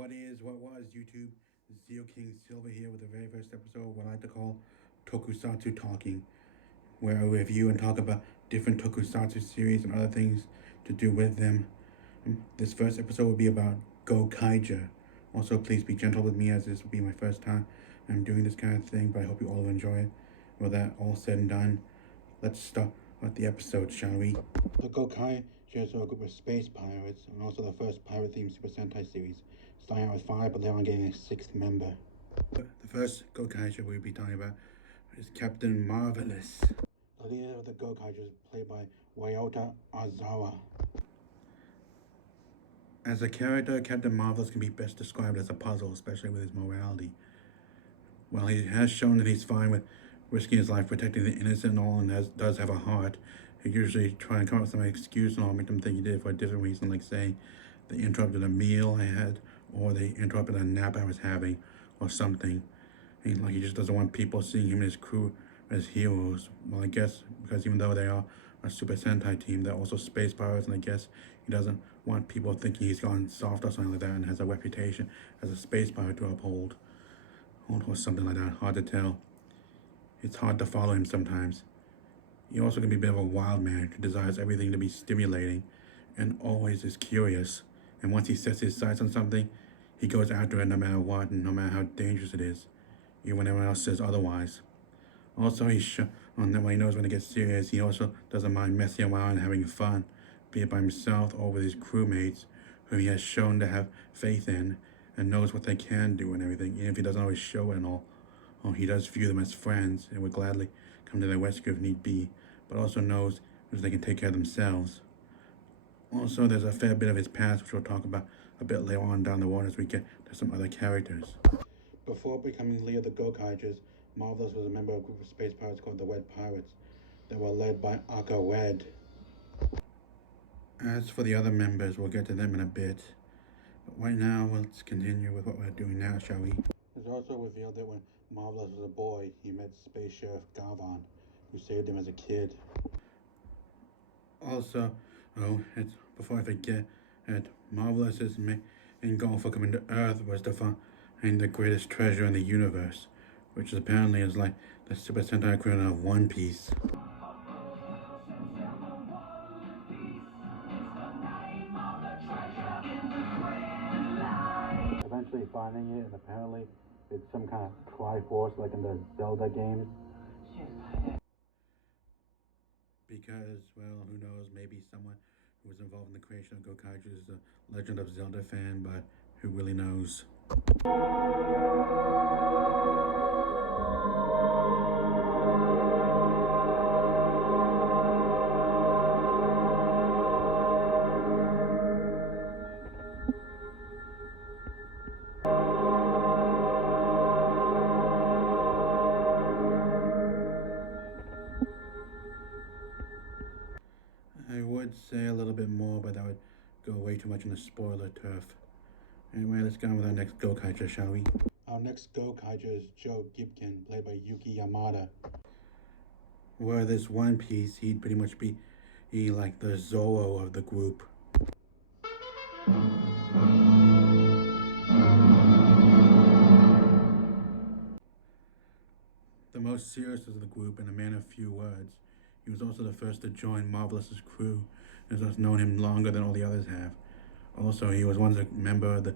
What was YouTube? Zeo King Silver here with the very first episode of what I like to call Tokusatsu Talking, where I review and talk about different Tokusatsu series and other things to do with them. This first episode will be about Gokaiger. Also, please be gentle with me as this will be my first time I'm doing this kind of thing, but I hope you all enjoy it. With that all said and done, let's start with the episode, shall we? The Gokaiger is a group of space pirates and also the first pirate-themed Super Sentai series. Starting out with 5, but they're on getting a 6th member. The first Gokaiger we'll be talking about is Captain Marvelous. The leader of the Gokaiger is played by Ryota Azawa. As a character, Captain Marvelous can be best described as a puzzle, especially with his morality. While he has shown that he's fine with risking his life, protecting the innocent and all, and does have a heart, he usually try and come up with some excuse and all, make them think he did it for a different reason, like saying they interrupted a meal I had, or they interrupted a nap I was having, or something. And like he just doesn't want people seeing him and his crew as heroes. Well, I guess because even though they are a Super Sentai team, they're also space pirates, and I guess he doesn't want people thinking he's gone soft or something like that and has a reputation as a space pirate to uphold, or something like that. Hard to tell. It's hard to follow him sometimes. He also can be a bit of a wild man who desires everything to be stimulating and always is curious. And once he sets his sights on something, he goes after it no matter what and no matter how dangerous it is, even when everyone else says otherwise. Also, he's shown that when he knows when to get serious, he also doesn't mind messing around and having fun, be it by himself or with his crewmates, whom he has shown to have faith in and knows what they can do and everything, even if he doesn't always show it and all. Oh, he does view them as friends and would gladly come to their rescue if need be, but also knows that they can take care of themselves. Also, there's a fair bit of his past, which we'll talk about a bit later on down the road as we get to some other characters. Before becoming leader of the Gokaigers, Marvelous was a member of a group of space pirates called the Red Pirates that were led by Aka Red. As for the other members, we'll get to them in a bit. But right now, let's continue with what we're doing now, shall we? It's also revealed that when Marvelous was a boy, he met Space Sheriff Gavan, who saved him as a kid. Also, before I forget, Marvelous's main goal for coming to Earth was to find the greatest treasure in the universe, which apparently is like the Super Sentai equivalent of One Piece. Eventually finding it, and apparently it's some kind of Triforce like in the Zelda games. Because, well, who knows, maybe someone who was involved in the creation of Gokaiger is a Legend of Zelda fan, but who really knows? I would say a little bit more, but that would go way too much in the spoiler turf. Anyway, let's get on with our next Gokaiger, shall we? Our next Gokaiger is Joe Gibkin, played by Yuki Yamada. Were this One Piece, he'd pretty much be like the Zoro of the group. The most serious of the group and a man of few words. He was also the first to join Marvelous's crew, and has known him longer than all the others have. Also, he was once a member of the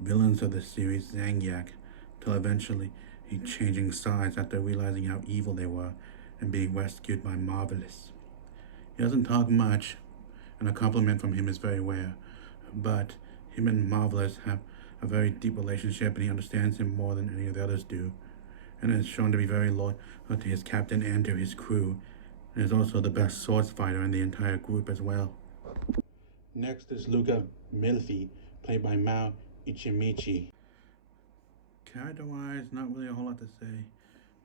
villains of the series, Zangiak, till eventually he changing sides after realizing how evil they were and being rescued by Marvelous. He doesn't talk much, and a compliment from him is very rare, but him and Marvelous have a very deep relationship, and he understands him more than any of the others do, and is shown to be very loyal to his captain and to his crew, and is also the best swords fighter in the entire group as well. Next is Luca Milfi, played by Mao Ichimichi. Character-wise, not really a whole lot to say.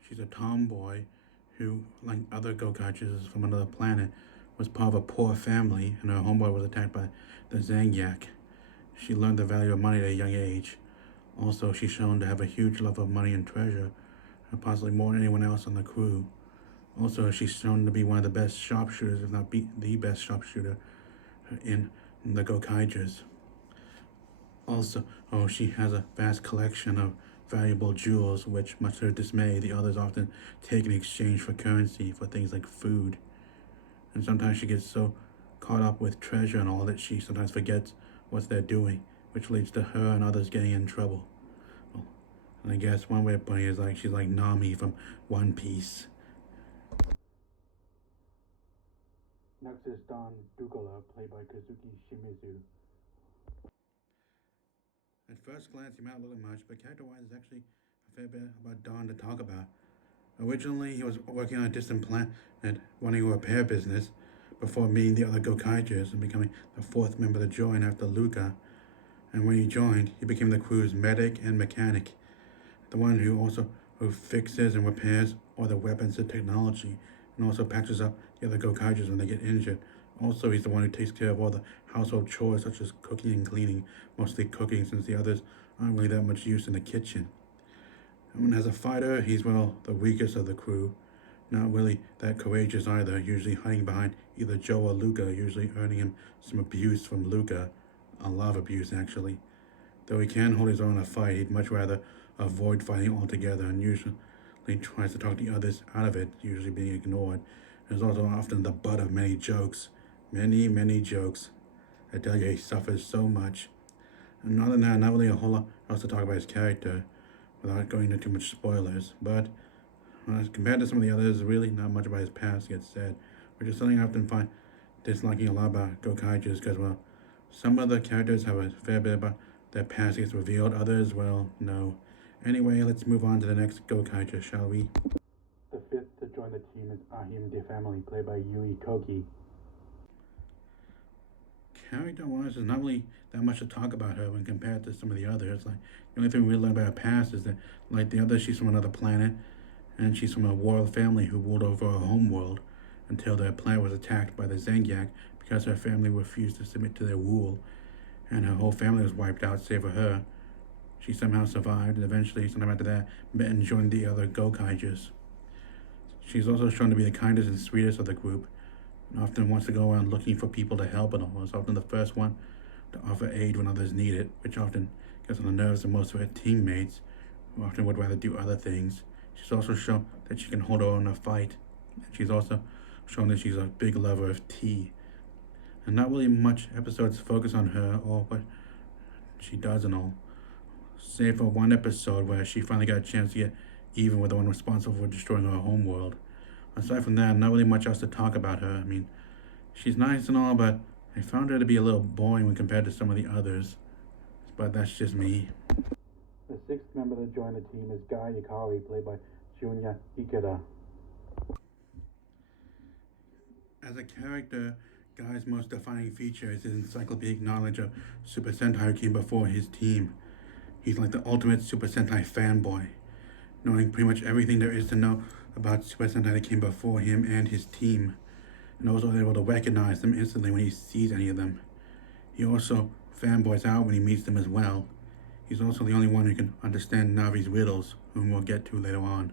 She's a tomboy who, like other Gokaigers from another planet, was part of a poor family, and her homeboy was attacked by the Zangiak. She learned the value of money at a young age. Also, she's shown to have a huge love of money and treasure, and possibly more than anyone else on the crew. Also, she's shown to be one of the best sharpshooters, if not the best sharpshooter in the Gokaigers. Also, she has a vast collection of valuable jewels, which, much to her dismay, the others often take in exchange for currency for things like food. And sometimes she gets so caught up with treasure and all that she sometimes forgets what they're doing, which leads to her and others getting in trouble. Well, and I guess one way of putting it is like she's like Nami from One Piece. Next is Don Dugala, played by Kazuki Shimizu. At first glance, he might not look like much, but character-wise, there's actually a fair bit about Don to talk about. Originally, he was working on a distant planet, running a repair business, before meeting the other Gokaigers and becoming the fourth member to join after Luca. And when he joined, he became the crew's medic and mechanic, the one who fixes and repairs all the weapons and technology, and also patches up the other Gokaigers when they get injured. Also, he's the one who takes care of all the household chores such as cooking and cleaning, mostly cooking since the others aren't really that much use in the kitchen. And as a fighter, he's, well, the weakest of the crew. Not really that courageous either, usually hiding behind either Joe or Luca, usually earning him some abuse from Luca. A lot of abuse, actually. Though he can hold his own in a fight, he'd much rather avoid fighting altogether and usually tries to talk the others out of it, usually being ignored. And is also often the butt of many jokes. Many jokes. I tell you, he suffers so much. And other than that, not really a whole lot else to talk about his character without going into too much spoilers. But compared to some of the others, really not much about his past gets said, which is something I often find disliking a lot about Gokaigers because, well, some of the characters have a fair bit about their past gets revealed, others, well, no. Anyway, let's move on to the next Gokaiger, shall we? The fifth to join the team is Ahim De Family, played by Yui Koki. Character-wise, there's not really that much to talk about her when compared to some of the others. Like, the only thing we learn about her past is that, like the others, she's from another planet, and she's from a royal family who ruled over her homeworld until their planet was attacked by the Zenyak because her family refused to submit to their rule, and her whole family was wiped out save for her. She somehow survived, and eventually, sometime after that, met and joined the other Gokaigers. She's also shown to be the kindest and sweetest of the group, and often wants to go around looking for people to help and all. Is often the first one to offer aid when others need it, which often gets on the nerves of most of her teammates, who often would rather do other things. She's also shown that she can hold her own in a fight, and she's also shown that she's a big lover of tea. And not really much episodes focus on her or what she does and all, save for one episode where she finally got a chance to get even with the one responsible for destroying her homeworld. Aside from that, not really much else to talk about her. I mean, she's nice and all, but I found her to be a little boring when compared to some of the others. But that's just me. The sixth member to join the team is Guy Ikari, played by Junya Ikeda. As a character, Guy's most defining feature is his encyclopedic knowledge of Super Sentai who came before his team. He's like the ultimate Super Sentai fanboy, knowing pretty much everything there is to know about Super Sentai that came before him and his team, and also able to recognize them instantly when he sees any of them. He also fanboys out when he meets them as well. He's also the only one who can understand Navi's riddles, whom we'll get to later on.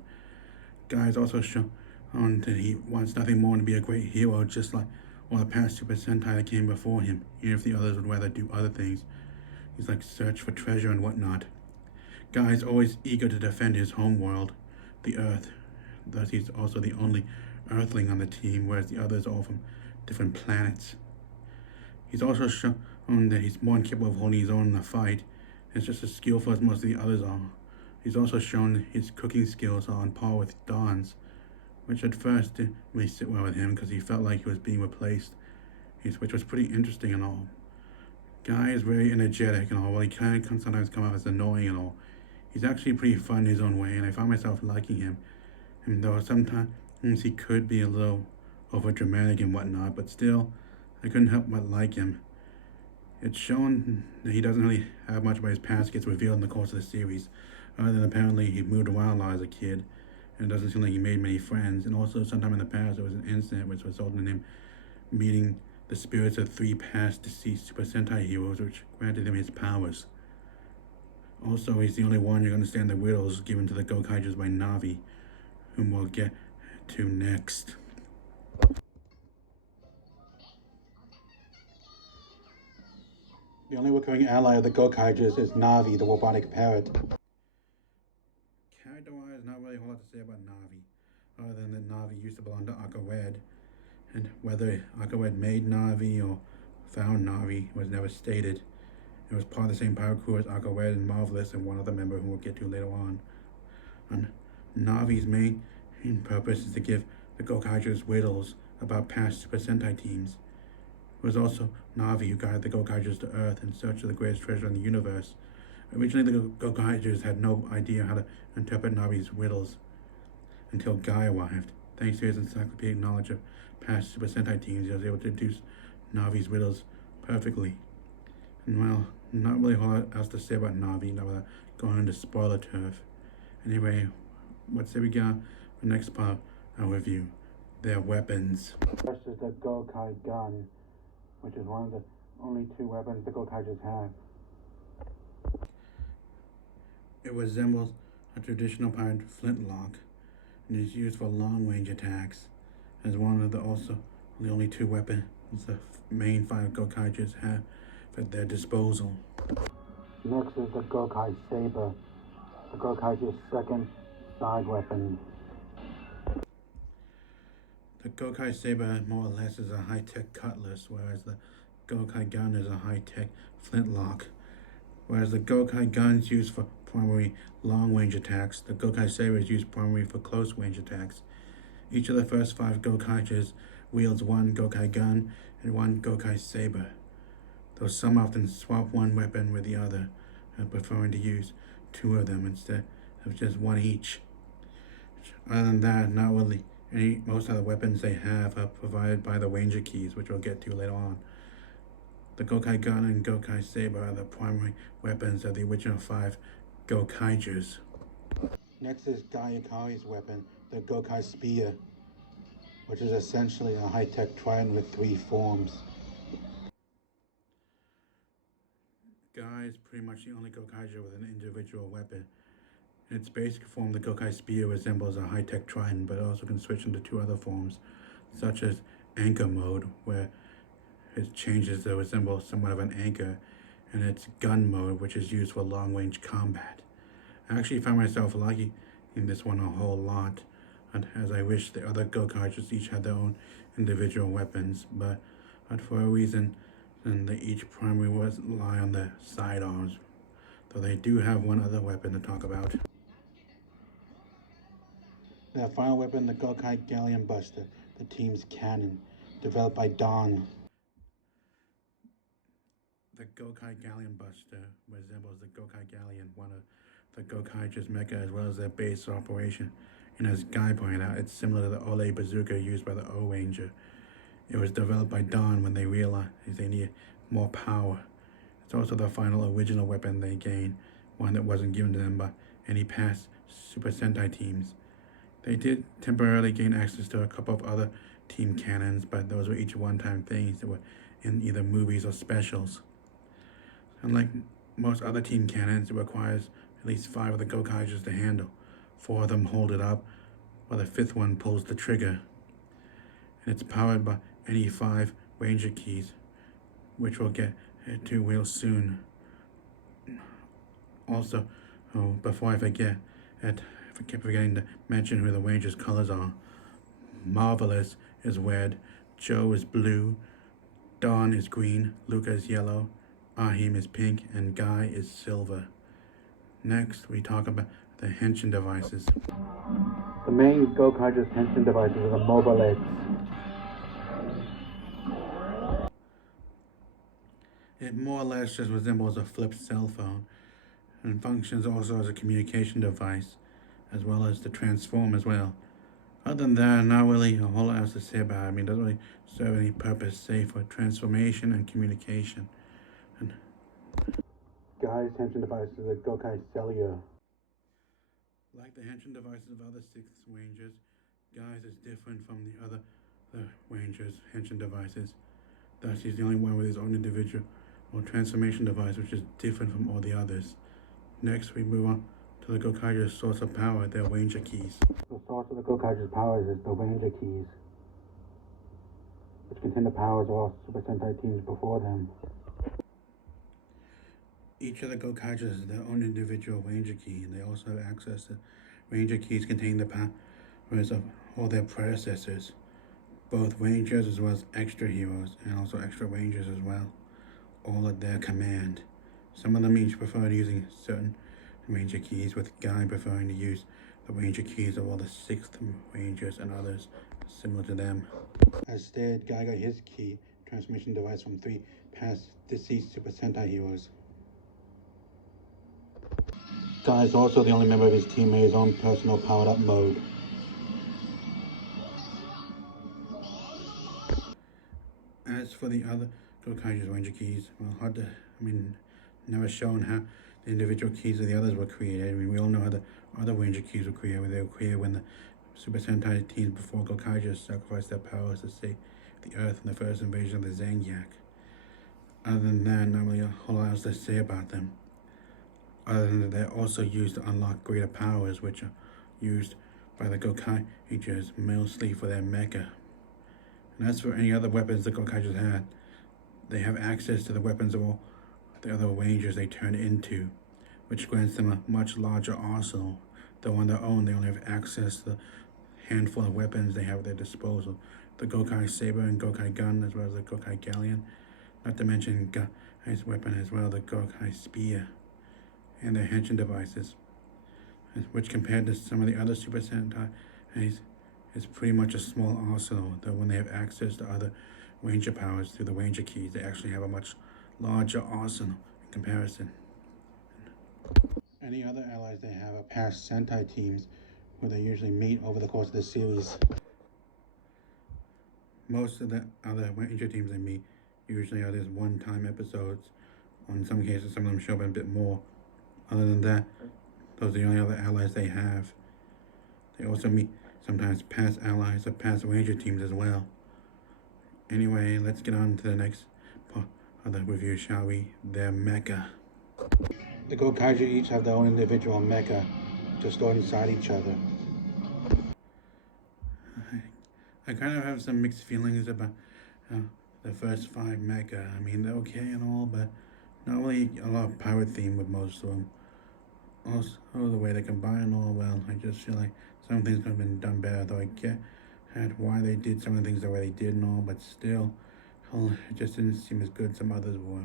Guy is also shown that he wants nothing more than to be a great hero, just like all the past Super Sentai that came before him, even if the others would rather do other things. He's like search for treasure and whatnot. Guy is always eager to defend his homeworld, the Earth. Thus, he's also the only Earthling on the team, whereas the others are all from different planets. He's also shown that he's more incapable of holding his own in a fight. It's just as skillful as most of the others are. He's also shown his cooking skills are on par with Don's, which at first didn't really sit well with him because he felt like he was being replaced, which was pretty interesting and all. Guy is very energetic and all, while he can sometimes come out as annoying and all. He's actually pretty fun in his own way, and I found myself liking him. And though sometimes he could be a little over dramatic and whatnot, but still, I couldn't help but like him. It's shown that he doesn't really have much about his past gets revealed in the course of the series, other than apparently he moved around a lot as a kid, and it doesn't seem like he made many friends. And also, sometime in the past, there was an incident which resulted in him meeting the spirits of 3 past deceased Super Sentai heroes, which granted him his powers. Also, he's the only one who can understand the riddles given to the Gokaigers by Navi, whom we'll get to next. The only recurring ally of the Gokaigers is Navi, the robotic parrot. Character-wise, not really a whole lot to say about Navi, other than that Navi used to belong to Aqua Red, and whether Aqua Red made Navi or found Navi was never stated. It was part of the same power crew as Aqua Red and Marvelous and one other member who we'll get to later on. And Navi's main purpose is to give the Gokaigers riddles about past Super Sentai teams. It was also Navi who guided the Gokaigers to Earth in search of the greatest treasure in the universe. Originally, the Gokaigers had no idea how to interpret Navi's riddles until Guy arrived. Thanks to his encyclopedic knowledge of past Super Sentai teams, he was able to deduce Navi's riddles perfectly. And well, not really a whole lot else to say about Navi, not without going into spoiler turf. Anyway, let's say we got the next part of our review. Their weapons. First is the Gokai gun, which is one of the only two weapons the Gokaigers have. It resembles a traditional pirate flintlock and is used for long-range attacks, as one of the only two weapons the main 5 Gokaigers have at their disposal. Next is the Gokai Saber, the Gokaiger's second side weapon. The Gokai Saber more or less is a high-tech cutlass, whereas the Gokai gun is a high-tech flintlock. Whereas the Gokai gun is used for primary long-range attacks, the Gokai Saber is used primarily for close-range attacks. Each of the first 5 Gokaigers wields one Gokai gun and one Gokai Saber, though some often swap one weapon with the other, preferring to use 2 of them instead of just one each. Other than that, not really most of the weapons they have are provided by the Ranger keys, which we'll get to later on. The Gokai gun and Gokai Saber are the primary weapons of the original 5 Gokaigers. Next is Guy Yukari's weapon, the Gokai Spear, which is essentially a high-tech trident with 3 forms. Guy is pretty much the only Gokaiger with an individual weapon. In its basic form, the Gokai Spear resembles a high-tech trident, but it also can switch into 2 other forms, such as Anchor Mode, where it changes to resemble somewhat of an anchor, and its Gun Mode, which is used for long-range combat. I actually found myself liking this one a whole lot, as I wish the other Gokaigers each had their own individual weapons, but for a reason, and they each primarily rely on their sidearms, though they do have one other weapon to talk about. Their final weapon, the Gokai Galleon Buster, the team's cannon, developed by Dawn. The Gokai Galleon Buster resembles the Gokai Galleon, one of the Gokaigers' mecha, as well as their base operation. And as Guy pointed out, it's similar to the Ole Bazooka used by the O-Ranger. It was developed by Dawn when they realized they needed more power. It's also the final original weapon they gained, one that wasn't given to them by any past Super Sentai teams. They did temporarily gain access to a couple of other team cannons, but those were each one-time things that were in either movies or specials. Unlike most other team cannons, it requires at least 5 of the Gokaigers to handle. 4 of them hold it up, while the 5th one pulls the trigger. And it's powered by any 5 Ranger keys, which we'll get to real soon. Also, before I forget, I keep forgetting to mention who the Rangers' colors are. Marvelous is red, Joe is blue, Dawn is green, Luca is yellow, Ahim is pink, and Guy is silver. Next, we talk about the henshin devices. The main Gokaiger's henshin devices are the Mobilex. It more or less just resembles a flipped cell phone, and functions also as a communication device, as well as to transform as well. Other than that, not really a whole lot else to say about it. I mean, it doesn't really serve any purpose save for transformation and communication. And Guy's henshin device is a Gokai Cellular. Like the henshin devices of other 6 Rangers, Guy's is different from the other Rangers' henshin devices. Thus, he's the only one with his own individual transformation device, which is different from all the others. Next, we move on to the Gokaiger's source of power, their Ranger keys. The source of the Gokaiger's powers is the Ranger keys, which contain the powers of all Super Sentai teams before them. Each of the Gokaigers has their own individual Ranger key, and they also have access to Ranger keys containing the powers of all their predecessors, both Rangers as well as extra heroes, and also extra Rangers as well, all at their command. Some of them each prefer using certain Ranger keys, with Guy preferring to use the Ranger keys of all the 6th Rangers and others similar to them. As stated, Guy got his key transmission device from 3 past deceased Super Sentai heroes. Guy is also the only member of his team with his own personal powered up mode. As for the other Gokaiger's Ranger keys, well, never shown how the individual keys of the others were created. We all know how the other Ranger keys were created. They were created when the Super Sentai teams before Gokaigers sacrificed their powers to save the Earth in the first invasion of the Zangiak. Other than that, not really a whole lot else to say about them. Other than that, they're also used to unlock greater powers, which are used by the Gokaigers mostly for their mecha. And as for any other weapons the Gokaigers had, they have access to the weapons of all the other Rangers they turn into, which grants them a much larger arsenal, though on their own they only have access to the handful of weapons they have at their disposal, the Gokai Saber and Gokai Gun, as well as the Gokai Galleon, not to mention Gai's weapon as well, the Gokai Spear, and their henshin devices, which compared to some of the other Super Sentai is pretty much a small arsenal, though when they have access to other Ranger powers through the Ranger keys, they actually have a much larger arsenal in comparison. Any other allies they have are past Sentai teams where they usually meet over the course of the series. Most of the other Ranger teams they meet usually are just one-time episodes. In some cases, some of them show up a bit more. Other than that, those are the only other allies they have. They also meet sometimes past allies of past Ranger teams as well. Anyway, let's get on to the next part of the review, shall we? Their mecha. The Gokaiger each have their own individual mecha, just stored inside each other. I kind of have some mixed feelings about the first 5 mecha. I mean, they're okay and all, but not really a lot of pirate theme with most of them. Also, the way they combine and all, well, I just feel like some things could have been done better, though I get at why they did some of the things the way they did and all, but still, it just didn't seem as good as some others were.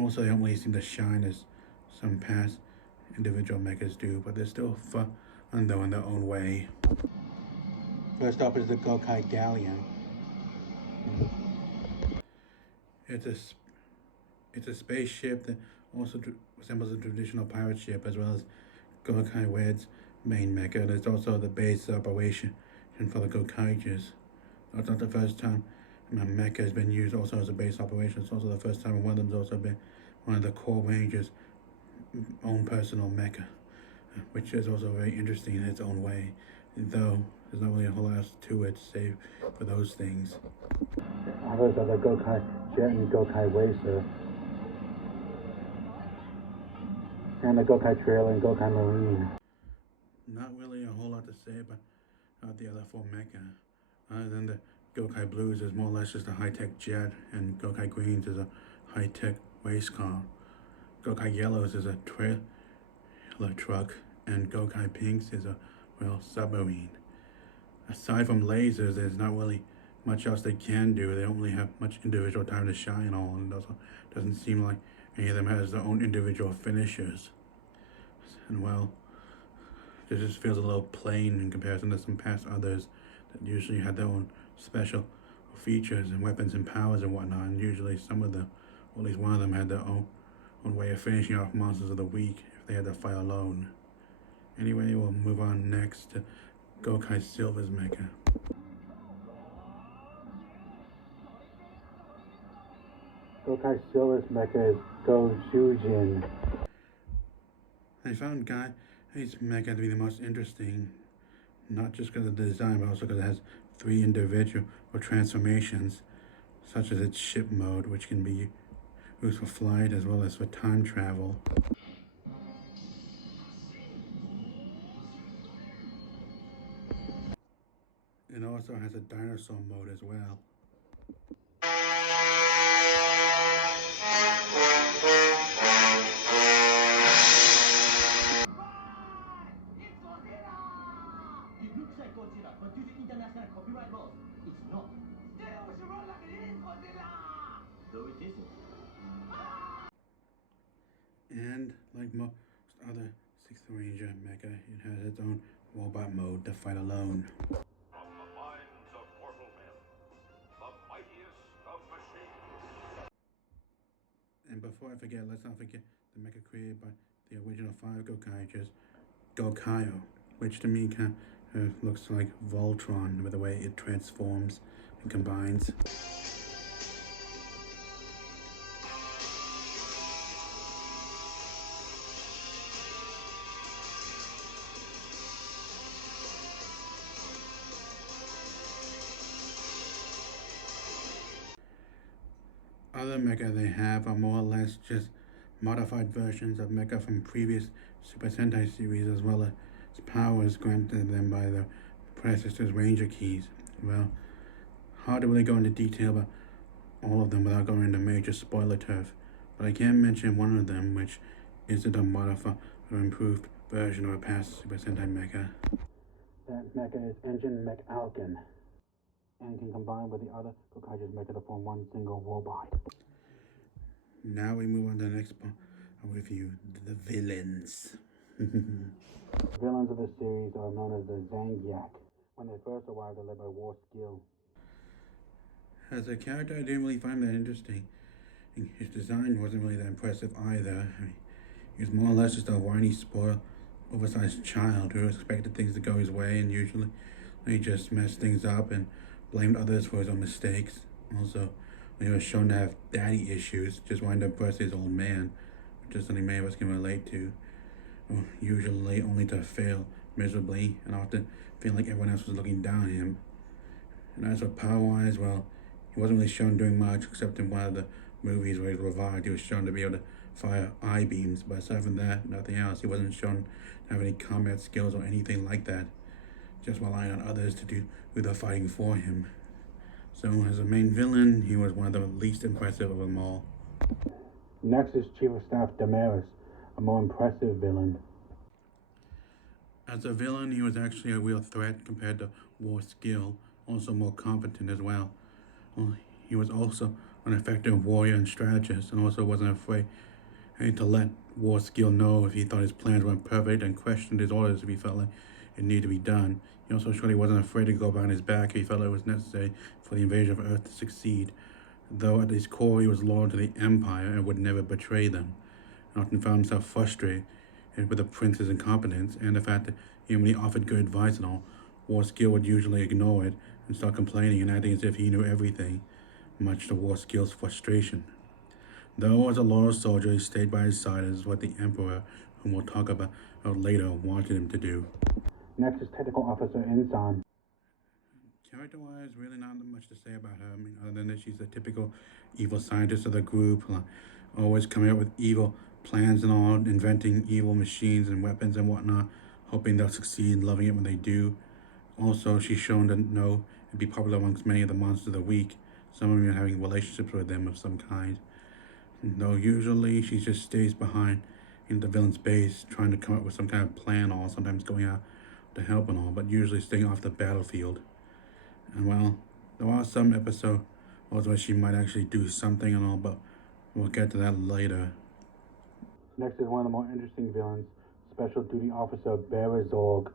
Also, they don't really seem to shine as some past individual mechas do, but they're still fun, though, in their own way. First up is the Gokai Galleon. It's a spaceship that also resembles a traditional pirate ship, as well as Gokai Red's main mecha. And it's also the base operation for the Gokaigers. It's not the first time a mecha has been used also as a base operation. It's also the first time one of them's also been one of the core Rangers' own personal mecha, which is also very interesting in its own way, though there's not really a whole lot else to it save for those things. Others are the Gokai Jet and Gokai Racer, and the Gokai Trailer and Gokai Marine. Not really a whole lot to say about the other 4 mecha. Other than the Gokai Blues is more or less just a high-tech jet, and Gokai Greens is a high-tech race car. Gokai Yellows is a trailer truck, and Gokai Pinks is a, submarine. Aside from lasers, there's not really much else they can do. They don't really have much individual time to shine and all, and it also doesn't seem like any of them has their own individual finishers. And it just feels a little plain in comparison to some past others that usually had their own special features and weapons and powers and whatnot, and usually some of them, or at least one of them, had their own way of finishing off monsters of the week if they had to fight alone. Anyway, we'll move on next to Gokai Silver's mecha. Gokai Silver's mecha is Go Shujin. I found Guy's mecha to be the most interesting, not just because of the design, but also because it has 3 individual transformations, such as its ship mode, which can be used for flight as well as for time travel. It also has a dinosaur mode as well. Though it isn't. And like most other Sixth Ranger mecha, it has its own robot mode to fight alone. From the minds of mortal men, the mightiest of machines. And before I forget, let's not forget the mecha created by the original 5 Gokaigers, Gokaiger, which to me kind of looks like Voltron with the way it transforms and combines. Other mecha they have are more or less just modified versions of mecha from previous Super Sentai series, as well as powers granted them by the predecessor's Ranger keys. Well, hard to really go into detail about all of them without going into major spoiler turf, but I can mention one of them, which isn't a modified or improved version of a past Super Sentai mecha. That mecha is Engine Mech Alkin, and can combine with the other Gokaiger's mecha to form one single robot. Now we move on to the next part. I'll review the villains. The villains of the series are known as the Zangiak. When they first arrived, they're led by War Skill. As a character, I didn't really find that interesting. His design wasn't really that impressive either. He was more or less just a whiny, spoiled, oversized child who expected things to go his way, and usually he just messed things up and blamed others for his own mistakes. Also, when he was shown to have daddy issues, just wanted to impress his old man, which is something many of us can relate to. Usually only to fail miserably, and often feeling like everyone else was looking down on him. And as for power-wise, well, he wasn't really shown doing much, except in one of the movies where he was revived. He was shown to be able to fire eye beams, but aside from that, nothing else. He wasn't shown to have any combat skills or anything like that, just relying on others to do the fighting for him. So as a main villain, he was one of the least impressive of them all. Next is Chief of Staff Damaris, a more impressive villain. As a villain, he was actually a real threat compared to War Skill, also more competent as well. He was also an effective warrior and strategist, and also wasn't afraid to let War Skill know if he thought his plans weren't perfect, and questioned his orders if he felt like it needed to be done. He also showed he wasn't afraid to go behind his back if he felt it was necessary for the invasion of Earth to succeed, though at his core he was loyal to the Empire and would never betray them, and often found himself frustrated with the prince's incompetence and the fact that even when he offered good advice and all, War Skill would usually ignore it and start complaining and acting as if he knew everything, much to War Skill's frustration. Though as a loyal soldier, he stayed by his side, as what the Emperor, whom we'll talk about later, wanted him to do. Next is Technical Officer Insan. Character-wise, really not much to say about her. I mean, other than that, she's a typical evil scientist of the group, always coming up with evil plans and all, inventing evil machines and weapons and whatnot, hoping they'll succeed, loving it when they do. Also, she's shown to know and be popular amongst many of the monsters of the week, some of them having relationships with them of some kind. Though usually she just stays behind in the villain's base, trying to come up with some kind of plan, or sometimes going out to help and all, but usually staying off the battlefield. And well, there are some episodes where she might actually do something and all, but we'll get to that later. Next is one of the more interesting villains, Special Duty Officer Berazorg.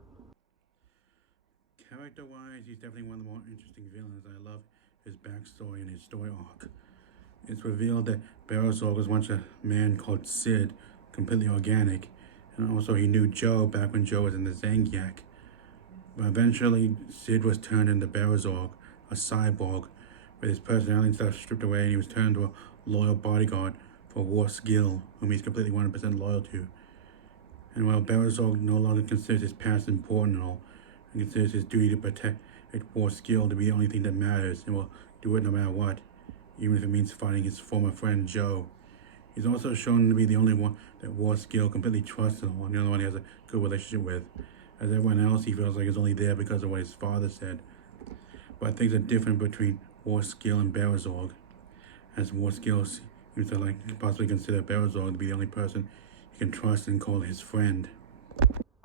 Character-wise, he's definitely one of the more interesting villains. I love his backstory and his story arc. It's revealed that Berazorg was once a man called Sid, completely organic, and also he knew Joe back when Joe was in the Zangiak. But eventually, Sid was turned into Berazorg, a cyborg, with his personality and stuff stripped away, and he was turned into a loyal bodyguard for War Skill, whom he's completely 100% loyal to. And while Berazorg no longer considers his past important and all, and considers his duty to protect War Skill to be the only thing that matters, and will do it no matter what, even if it means fighting his former friend Joe. He's also shown to be the only one that War Skill completely trusts and the only one he has a good relationship with. As everyone else, he feels like he's only there because of what his father said. But things are different between War Skill and Berazorg, as War Skill seems to possibly consider Berazorg to be the only person he can trust and call his friend.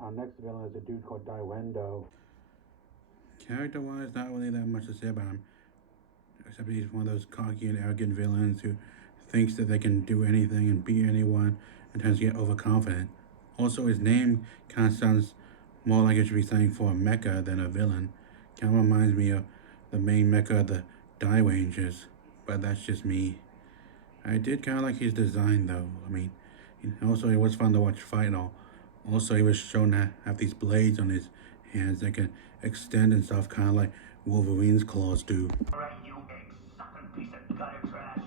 Our next villain is a dude called Daiwendo. Character-wise, not really that much to say about him. Except he's one of those cocky and arrogant villains who thinks that they can do anything and beat anyone and tends to get overconfident. Also, his name kind of sounds more like it should be something for a mecha than a villain. Kind of reminds me of the main mecha of the Die Rangers, but that's just me. I did kind of like his design though. I mean, also it was fun to watch fight and all. Also, he was shown to have these blades on his hands that can extend and stuff, kind of like Wolverine's claws do. Alright, you egg-sucking piece of gutter trash.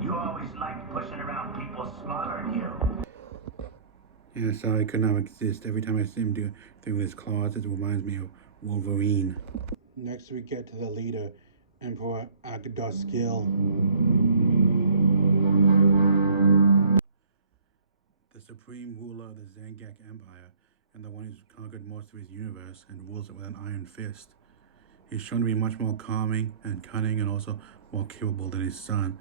You always liked pushing around people smaller than you. Yeah, so he could not exist. Every time I see him do thing with his claws, it reminds me of Wolverine. Next, we get to the leader, Emperor Agdaskill. The supreme ruler of the Zangak Empire, and the one who's conquered most of his universe and rules it with an iron fist. He's shown to be much more calming and cunning and also more capable than his son,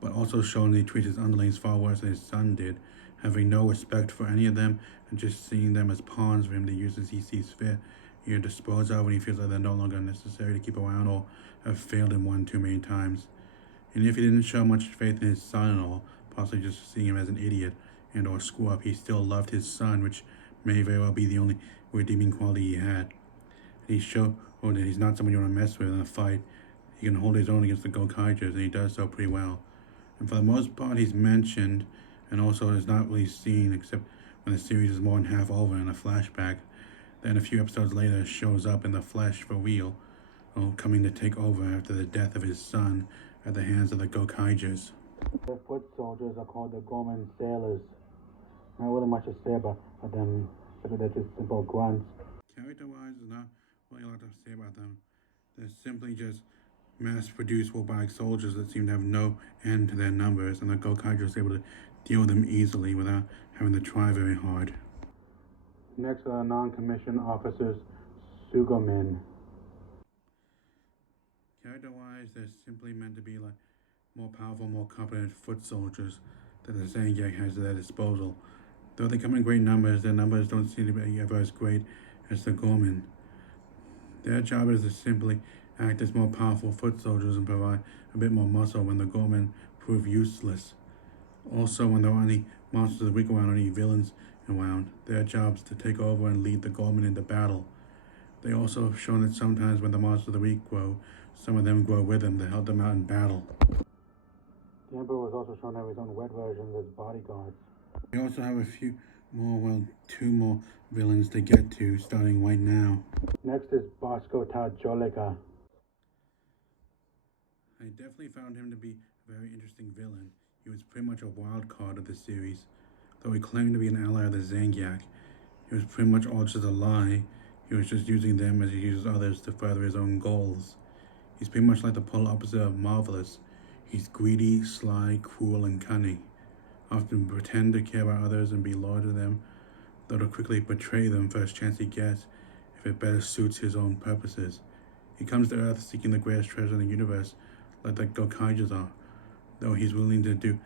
but also shown that he treats his underlings far worse than his son did, having no respect for any of them and just seeing them as pawns for him to use as he sees fit, either dispose of when he feels like they're no longer necessary to keep around or have failed him one too many times. And if he didn't show much faith in his son at all, possibly just seeing him as an idiot and or screw up, he still loved his son, which may very well be the only redeeming quality he had. And he showed that he's not someone you want to mess with in a fight. He can hold his own against the Gokaigers, and he does so pretty well. And for the most part, he's mentioned and also is not really seen except when the series is more than half over in a flashback. Then a few episodes later shows up in the flesh for real, coming to take over after the death of his son at the hands of the Gokaigers. The foot soldiers are called the Gorman Sailors. Not really much to say about them, except they're just simple grunts. Character-wise, there's not really a lot to say about them. They're simply just mass-produced robotic soldiers that seem to have no end to their numbers, and the Gokaiger is able to deal with them easily without having to try very hard. Next are the non-commissioned officers, Sugomen. Character-wise, they're simply meant to be like more powerful, more competent foot soldiers that the Zangief has at their disposal. Though they come in great numbers, their numbers don't seem to be ever as great as the Gorman. Their job is to simply act as more powerful foot soldiers and provide a bit more muscle when the Gorman prove useless. Also, when there are any monsters of the week around or any villains around, their job is to take over and lead the Gorman into battle. They also have shown that sometimes when the monsters of the week grow, some of them grow with them to help them out in battle. The Emperor was also shown to have his own wet versions as bodyguards. We also have a few more, two more villains to get to, starting right now. Next is Bosco Tajolika. I definitely found him to be a very interesting villain. He was pretty much a wild card of the series. Though he claimed to be an ally of the Zangief, he was pretty much all just a lie. He was just using them as he uses others to further his own goals. He's pretty much like the polar opposite of Marvelous. He's greedy, sly, cruel, and cunning. Often pretend to care about others and be loyal to them, though to quickly betray them first chance he gets if it better suits his own purposes. He comes to Earth seeking the greatest treasure in the universe, like the Gokaigers are, though he's willing to do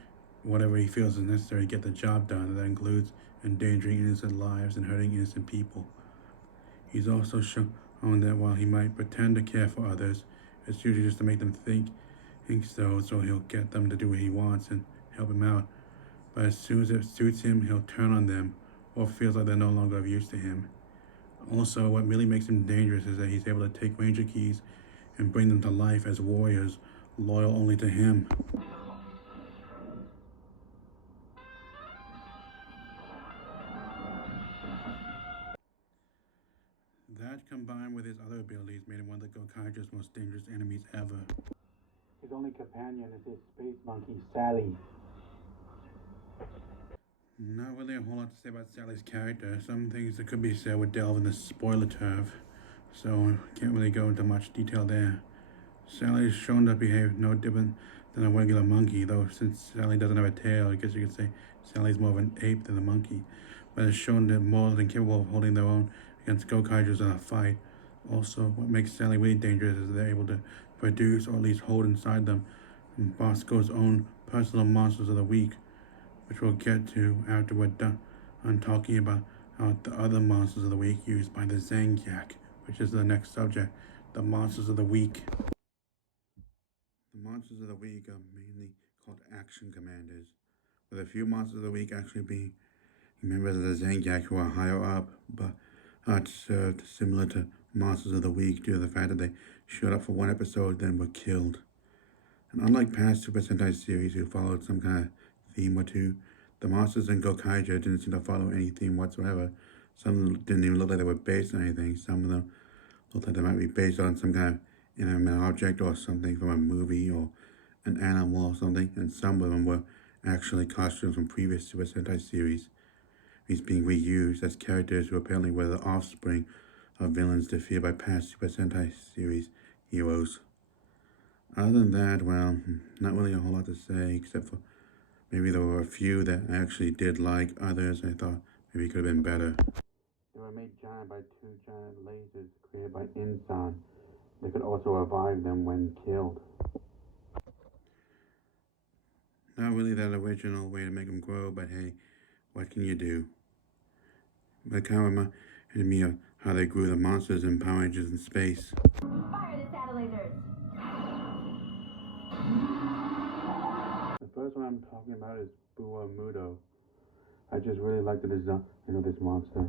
whatever he feels is necessary to get the job done, and that includes endangering innocent lives and hurting innocent people. He's also shown that while he might pretend to care for others, it's usually just to make them think so he'll get them to do what he wants and help him out. But as soon as it suits him, he'll turn on them or feels like they're no longer of use to him. Also, what really makes him dangerous is that he's able to take Ranger Keys and bring them to life as warriors, loyal only to him. That, combined with his other abilities, made him one of the Gokaiger's most dangerous enemies ever. His only companion is his space monkey, Sally. Not really a whole lot to say about Sally's character. Some things that could be said would delve in the spoiler turf, so I can't really go into much detail there. Sally is shown to behave no different than a regular monkey, though since Sally doesn't have a tail, I guess you could say Sally's more of an ape than a monkey, but is shown to be more than capable of holding their own against Gokaigers in a fight. Also, what makes Sally really dangerous is they're able to produce or at least hold inside them Bosco's own personal monsters of the week, which we'll get to after we're done on talking about the other monsters of the week used by the Zangief, which is the next subject, the monsters of the week. monsters of the week are mainly called action commanders, with a few monsters of the week actually being members of the Zangiak who are higher up, but are served similar to monsters of the week due to the fact that they showed up for one episode then were killed. And unlike past Super Sentai series who followed some kind of theme or two, the monsters in Gokaiger didn't seem to follow any theme whatsoever. Some didn't even look like they were based on anything. Some of them looked like they might be based on some kind of inanimate object or something from a movie or an animal or something. And some of them were actually costumes from previous Super Sentai series. These being reused as characters who apparently were the offspring of villains defeated by past Super Sentai series heroes. Other than that, well, not really a whole lot to say, except for maybe there were a few that I actually did like. Others I thought maybe could have been better. They were made giant by two giant lasers created by Insan. They could also revive them when killed. Not really that original way to make them grow, but hey, what can you do? But it kind of reminded me of how they grew the monsters in Power Rangers in space. Fire the satellasers! The first one I'm talking about is Bua Mudo. I just really like the design of this monster.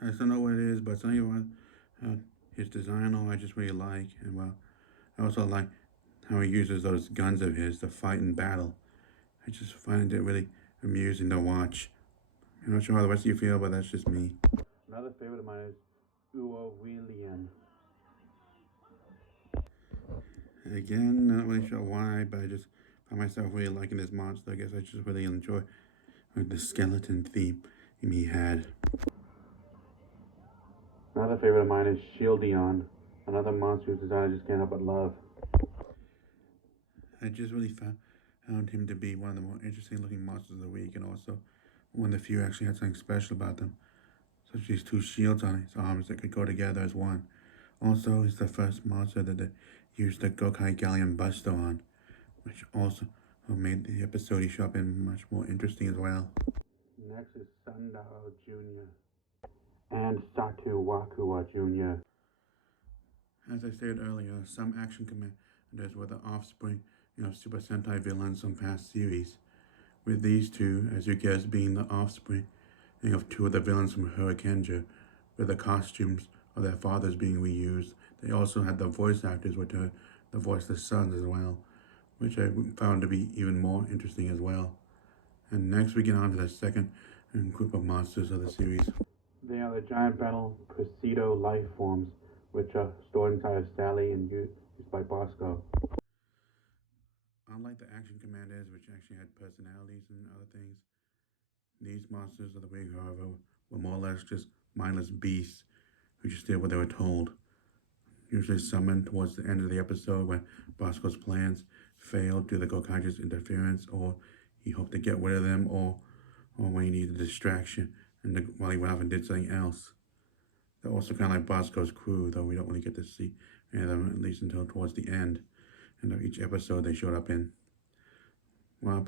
I still know what it is, but some of his design I just really like. And well, I also like how he uses those guns of his to fight in battle. I just find it really amusing to watch. I'm not sure how the rest of you feel, but that's just me. Another favorite of mine is Uo William. Again, not really sure why, but I just found myself really liking this monster. I guess I just really enjoy the skeleton theme he had. Another favorite of mine is Shieldion, another monster whose design I just can't help but love. I just really found him to be one of the more interesting looking monsters of the week, and also one of the few actually had something special about them, such as these two shields on his arms that could go together as one. Also, he's the first monster that they used the Gokai Galleon Buster on, which also made the episode he showed up in much more interesting as well. Next is Sundao Jr. and Satu Wakua Jr. As I stated earlier, some action commanders were the offspring of Super Sentai villains from past series, with these two, as you guessed, being the offspring of two of the villains from Hurricaneger, with the costumes of their fathers being reused. They also had the voice actors return to voice the sons as well, which I found to be even more interesting as well. And next we get on to the second group of monsters of the series. They are the giant battle Presido life forms, which are stored inside of Sally and used by Bosco. Unlike the action commanders, which actually had personalities and other things, these monsters of the week, however, were more or less just mindless beasts who just did what they were told. Usually summoned towards the end of the episode when Bosco's plans failed due to the Gokaiger's interference, or he hoped to get rid of them, or when he needed a distraction while he went off and did something else. They're also kind of like Bosco's crew, though we don't really get to see any of them, at least until towards the end. And of each episode they showed up in. Well,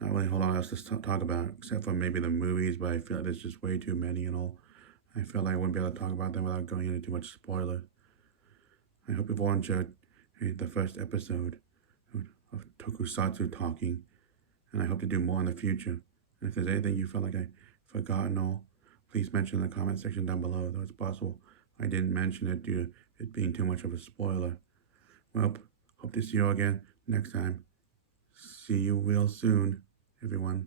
not really a whole lot else to talk about, except for maybe the movies, but I feel like there's just way too many and all. I feel like I wouldn't be able to talk about them without going into too much spoiler. I hope you've all enjoyed the first episode of Tokusatsu talking, and I hope to do more in the future. And if there's anything you felt like I forgotten all, please mention in the comment section down below, though it's possible I didn't mention it due to it being too much of a spoiler. Well, hope to see you all again next time. See you real soon, everyone.